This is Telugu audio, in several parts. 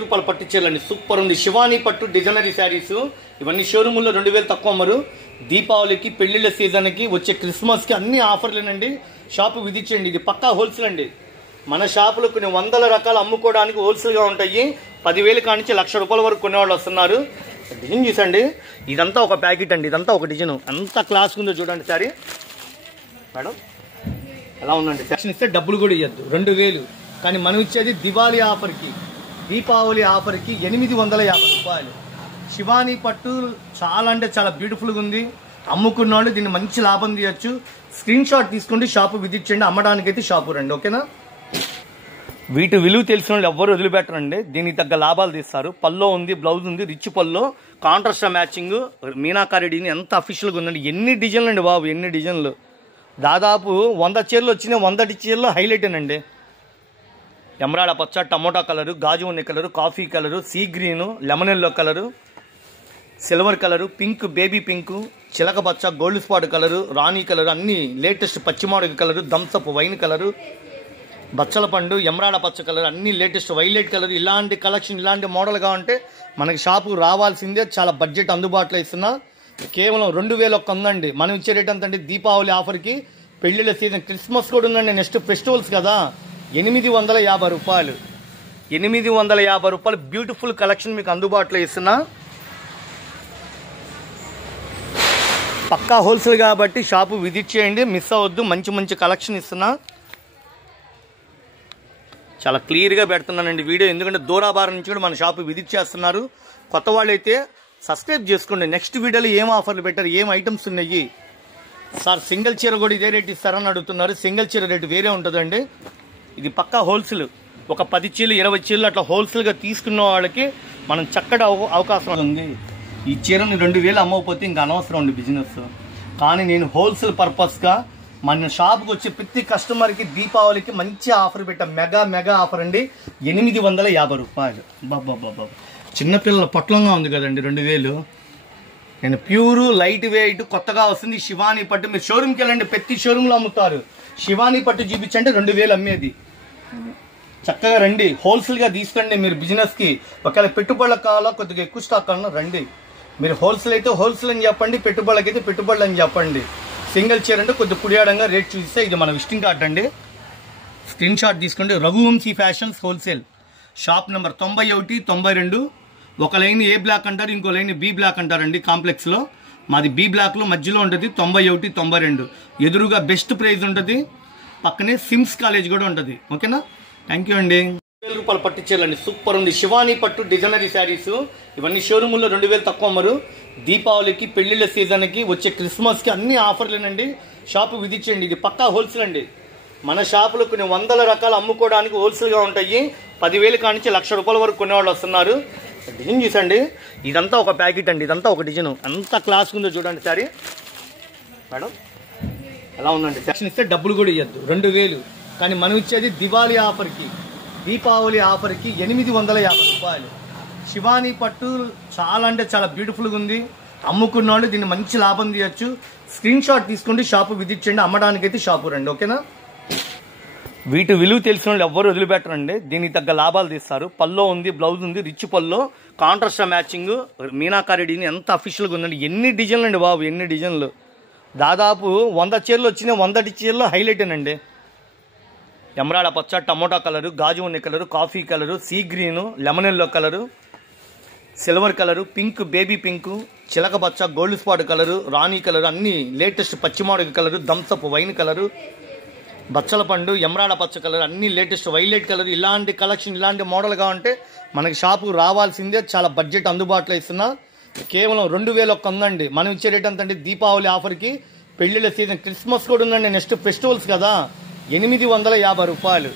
రూపాయల పట్టు చీరలండి, సూపర్ ఉంది. శివాని పట్టు డిజైనరీ శారీస్ ఇవన్నీ షోరూముల్లో 2000 తక్కువ అమ్మరు. దీపావళికి, పెళ్లిళ్ళ సీజన్కి, వచ్చే క్రిస్మస్కి అన్ని ఆఫర్లేనండి. షాపు విధించండి. ఇది పక్కా హోల్సేల్ అండి. మన షాపులో కొన్ని వందల రకాలు అమ్ముకోవడానికి హోల్సేల్గా ఉంటాయి. 10,000 కానించి 1,00,000 రూపాయల వరకు కొనేవాళ్ళు వస్తున్నారు. డిజైన్ చూసండి, ఇదంతా ఒక ప్యాకెట్ అండి, ఇదంతా ఒక డిజైన్. అంత క్లాస్గా ఉందో చూడండి సారీ మేడం, ఎలా ఉందండి. సెక్షన్ ఇస్తే డబ్బులు కూడా ఇవ్వద్దు, 2,000. కానీ మనం ఇచ్చేది దివాళీ ఆఫర్కి, దీపావళి ఆఫర్కి 850 రూపాయలు. శివాని పట్టు చాలా అంటే చాలా బ్యూటిఫుల్గా ఉంది. అమ్ముకున్న వాళ్ళు దీన్ని మంచి లాభం తీయచ్చు. స్క్రీన్ షాట్ తీసుకోండి, షాపు విధించండి. అమ్మడానికైతే షాపు రండి, ఓకేనా. వీటి విలువ తెలిసిన వాళ్ళు ఎవ్వరు వదిలిపెట్టరండి. దీనికి తగ్గ లాభాలు తీస్తారు. పల్లో ఉంది, బ్లౌజ్ ఉంది, రిచ్ పల్లో, కాంట్రాస్ట్ మ్యాచింగ్, మీనాకారి డిజైన్ ఎంత అఫీషియల్గా ఉందండి. ఎన్ని డిజైన్లు అండి బాబు, ఎన్ని డిజైన్లు. దాదాపు 100 చీరలు వచ్చినాయి. 100 చీరలు హైలైట్ అండి. ఎమరాడ పచ్చ, టమోటా కలరు, గాజు ఉన్ని colour, coffee colour, sea green, lemon yellow colour, silver colour, pink, baby pink, చిలక పచ్చ, గోల్డ్ స్పాట్ కలరు, రాణి కలరు, అన్ని లేటెస్ట్ పచ్చిమామిడి కలరు, థమ్సప్ వైన్ కలరు, బచ్చల పండు, ఎమరాడ పచ్చ కలర్, అన్ని లేటెస్ట్ వైలెట్ కలర్. ఇలాంటి కలెక్షన్, ఇలాంటి మోడల్ కావాలంటే మనకి షాపుకు రావాల్సిందే. చాలా బడ్జెట్ అందుబాటులో ఇస్తున్నా. కేవలం 2,000 ఉందండి. మనం ఇచ్చే రేట్ అంతండి. దీపావళి ఆఫర్కి, పెళ్లిళ్ళ సీజన్, క్రిస్మస్ కూడా ఉందండి, నెక్స్ట్ ఫెస్టివల్స్ కదా. 850 రూపాయలు, 850 రూపాయలు బ్యూటిఫుల్ కలెక్షన్ మీకు అందుబాటులో ఇస్తున్నా. పక్కా హోల్సేల్ కాబట్టి షాపు విజిట్ చేయండి, మిస్ అవ్వద్దు. మంచి మంచి కలెక్షన్ ఇస్తున్నా. చాలా క్లియర్గా పెడుతున్నానండి వీడియో, ఎందుకంటే దూరాభారం నుంచి కూడా మన షాపు విజిట్ చేస్తున్నారు. కొత్త వాళ్ళు అయితే సబ్స్క్రైబ్ చేసుకోండి. నెక్స్ట్ వీడియోలో ఏం ఆఫర్లు పెట్టారు, ఏం ఐటమ్స్ ఉన్నాయి సార్. సింగిల్ చీర కూడా ఇదే రేట్ ఇస్తారని అడుగుతున్నారు. సింగిల్ చీర రేటు వేరే ఉంటుందండి. ఇది పక్కా హోల్సేల్. ఒక 10 చీరలు, 20 చీరలు అట్లా హోల్సేల్గా తీసుకున్న వాళ్ళకి మనం చక్కటి అవకాశం ఉంది. ఈ చీరని 2,000 అమ్మకపోతే ఇంకా అనవసరం ఉంది బిజినెస్. కానీ నేను హోల్సేల్ పర్పస్గా మన షాప్కి వచ్చే ప్రతి కస్టమర్కి దీపావళికి మంచి ఆఫర్ పెట్టాం. మెగా ఆఫర్ అండి, 850 రూపాయలు. బాబా చిన్నపిల్లల పొట్లంగా ఉంది కదండి 2,000. నేను ప్యూరు లైట్ వెయిట్ కొత్తగా వస్తుంది శివాని పట్టు. మీరు షోరూమ్కి వెళ్ళండి, ప్రతి షోరూంలో అమ్ముతారు. శివాని పట్టు చూపించండి, 2,000 అమ్మేది. చక్కగా రండి, హోల్సేల్గా తీసుకోండి. మీరు బిజినెస్కి ఒకవేళ పెట్టుబడులకు కావాలా, కొద్దిగా ఎక్కువ స్టాక్ కావాలన్నా రండి. మీరు హోల్సేల్ అయితే హోల్సేల్ అని చెప్పండి, పెట్టుబడులకి అయితే పెట్టుబడులు అని చెప్పండి. సింగిల్ చీర అంటే కొద్దిగా పుడియాడంగా రేట్ చూస్తే ఇది మన విజిటింగ్ కార్డ్ అండి. స్క్రీన్ షాట్ తీసుకోండి. Raghuvanshi fashions wholesale, shop number 91, 92. ఒక లైన్ ఏ బ్లాక్ అంటారు, ఇంకో లైన్ బి బ్లాక్ అంటారండి. కాంప్లెక్స్లో మాది బి బ్లాక్లో మధ్యలో ఉంటుంది. 91, 92 ఎదురుగా బెస్ట్ ప్రైజ్ ఉంటుంది. పక్కనే సిమ్స్ కాలేజ్ కూడా ఉంటుంది, ఓకేనా. థ్యాంక్ యూ అండి. 2,000 రూపాయల పట్టు చీరలండి, సూపర్ ఉంది. శివాని పట్టు డిజైనరీ శారీస్ ఇవన్నీ షోరూముల్లో 2,000 తక్కువ అమ్మరు. దీపావళికి, పెళ్లిళ్ళ సీజన్కి, వచ్చే క్రిస్మస్కి అన్ని ఆఫర్లేనండి. షాపు విధించండి. ఇది పక్కా హోల్సేల్ అండి. మన షాపులో కొన్ని వందల రకాలు అమ్ముకోవడానికి హోల్సేల్గా ఉంటాయి. 10,000 కానించి 1,00,000 రూపాయల వరకు కొనేవాళ్ళు వస్తున్నారు. డిజైన్ చూసండి, ఇదంతా ఒక ప్యాకెట్ అండి, ఇదంతా ఒక డిజైన్. అంత క్లాస్గా ఉందో చూడండి సారీ మేడం, ఎలా ఉందండి. సెక్షన్ ఇస్తే డబ్బులు కూడా ఇవ్వద్దు, 2,000. కానీ మనం ఇచ్చేది దివాళీ ఆఫర్కి, దీపావళి ఆఫర్కి 850 రూపాయలు. శివాని పట్టు చాలా అంటే చాలా బ్యూటిఫుల్గా ఉంది. అమ్ముకున్న వాళ్ళు దీన్ని మంచి లాభం తీయచ్చు. స్క్రీన్ షాట్ తీసుకోండి, షాపు విజిట్ చేయండి. అమ్మడానికైతే షాపు రండి, ఓకేనా. వీటి విలువ తెలిసిన వాళ్ళు ఎవ్వరు వదిలిపెట్టరండి. దీనికి తగ్గ లాభాలు తీస్తారు. పల్లో ఉంది, బ్లౌజ్ ఉంది, రిచ్ పల్లో, కాంట్రాస్ట్ మ్యాచింగ్, మీనాకారి డిజైన్ ఎంత అఫీషియల్గా ఉందండి. ఎన్ని డిజైన్లు అండి బాబు, ఎన్ని డిజైన్లు. దాదాపు 100 చీరలు వచ్చినాయి. 100 చీరలు హైలైట్ అండి. ఎమరాడ పచ్చ, టమోటా కలరు, గాజు ఉన్ని colour, coffee colour, sea green, lemon yellow colour, silver colour, pink, baby pink, చిలక పచ్చ, గోల్డ్ స్పాట్ కలరు, రాణి కలరు, అన్ని లేటెస్ట్ పచ్చిమామిడి కలరు, థమ్సప్ వైన్ కలరు, బచ్చల పండు, ఎమరాడ పచ్చ కలర్, అన్ని లేటెస్ట్ వైలెట్ కలర్. ఇలాంటి కలెక్షన్, ఇలాంటి మోడల్ కావాలంటే మనకి షాపుకు రావాల్సిందే. చాలా బడ్జెట్ అందుబాటులో ఇస్తున్నా. కేవలం 2,000 ఉందండి. మనం ఇచ్చే రేట్ అంతండి. దీపావళి ఆఫర్కి, పెళ్లిళ్ళ సీజన్, క్రిస్మస్ కూడా ఉందండి, నెక్స్ట్ ఫెస్టివల్స్ కదా. 850 రూపాయలు,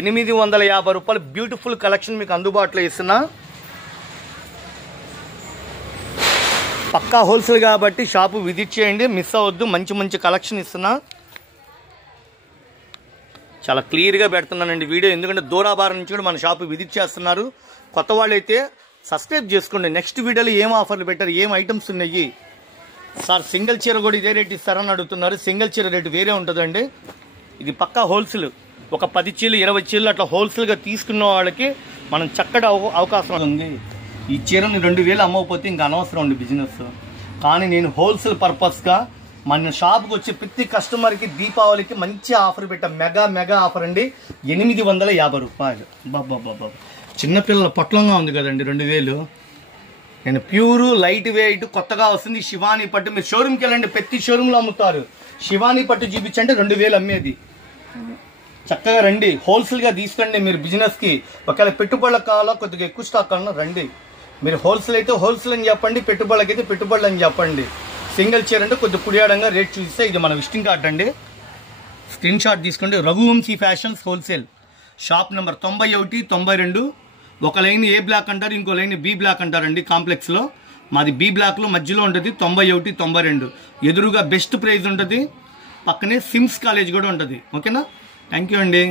850 రూపాయలు బ్యూటిఫుల్ కలెక్షన్ మీకు అందుబాటులో ఇస్తున్నా. పక్కా హోల్సేల్ కాబట్టి షాపు విజిట్ చేయండి, మిస్ అవ్వద్దు. మంచి మంచి కలెక్షన్ ఇస్తున్నా. చాలా క్లియర్గా పెడుతున్నానండి వీడియో, ఎందుకంటే దూరాభారం నుంచి కూడా మన షాపు విజిట్ చేస్తున్నారు. కొత్త వాళ్ళు అయితే సబ్స్క్రైబ్ చేసుకోండి. నెక్స్ట్ వీడియోలో ఏం ఆఫర్లు పెట్టారు, ఏం ఐటమ్స్ ఉన్నాయి సార్. సింగిల్ చీర కూడా ఇదే రేట్ ఇస్తారని అడుగుతున్నారు. సింగిల్ చీర రేటు వేరే ఉంటుందండి. ఇది పక్కా హోల్సేల్. ఒక 10 చీరలు, 20 చీరలు అట్లా హోల్సేల్గా తీసుకున్న వాళ్ళకి మనం చక్కటి అవకాశం ఉంది. ఈ చీరని 2000 అమ్మకపోతే ఇంకా అనవసరం ఉంది బిజినెస్. కానీ నేను హోల్సేల్ పర్పస్గా మన షాప్కి వచ్చే ప్రతి కస్టమర్కి దీపావళికి మంచి ఆఫర్ పెట్టాం. మెగా ఆఫర్ అండి, 850 రూపాయలు. బాబా చిన్నపిల్లల పొట్లంగా ఉంది కదండి 2000. నేను ప్యూరు లైట్ వెయిట్ కొత్తగా వస్తుంది శివానీ పట్టు. మీరు షోరూమ్కి వెళ్ళండి, ప్రతి షోరూంలో అమ్ముతారు. శివానీ పట్టు చూపించండి 2000 అమ్మేది. చక్కగా రండి, హోల్సేల్గా తీసుకోండి. మీరు బిజినెస్కి ఒకవేళ పెట్టుబడులకు కావాలా, కొద్దిగా ఎక్కువ స్టాక్ కావాలన్నా రండి. మీరు హోల్సేల్ అయితే హోల్సేల్ అని చెప్పండి, పెట్టుబడులకి అయితే పెట్టుబడులు అని చెప్పండి. సింగిల్ చీర అంటే కొద్దిగా కుడియాడంగా రేట్ చూస్తే ఇది మన విజిటింగ్ కార్డ్ అండి. స్క్రీన్ షాట్ తీసుకోండి. Raghuvanshi fashions wholesale shop number 91, 92. ఒక లైన్ ఏ బ్లాక్ అంటారు, ఇంకో లైన్ బి బ్లాక్ అంటారండి. కాంప్లెక్స్లో మాది బి బ్లాక్లో మధ్యలో ఉంటుంది. 91, 92 ఎదురుగా బెస్ట్ ప్రైజ్ ఉంటుంది. పక్కనే సిమ్స్ కాలేజ్ కూడా ఉంటుంది. ఓకేనా? థ్యాంక్ యూ అండి.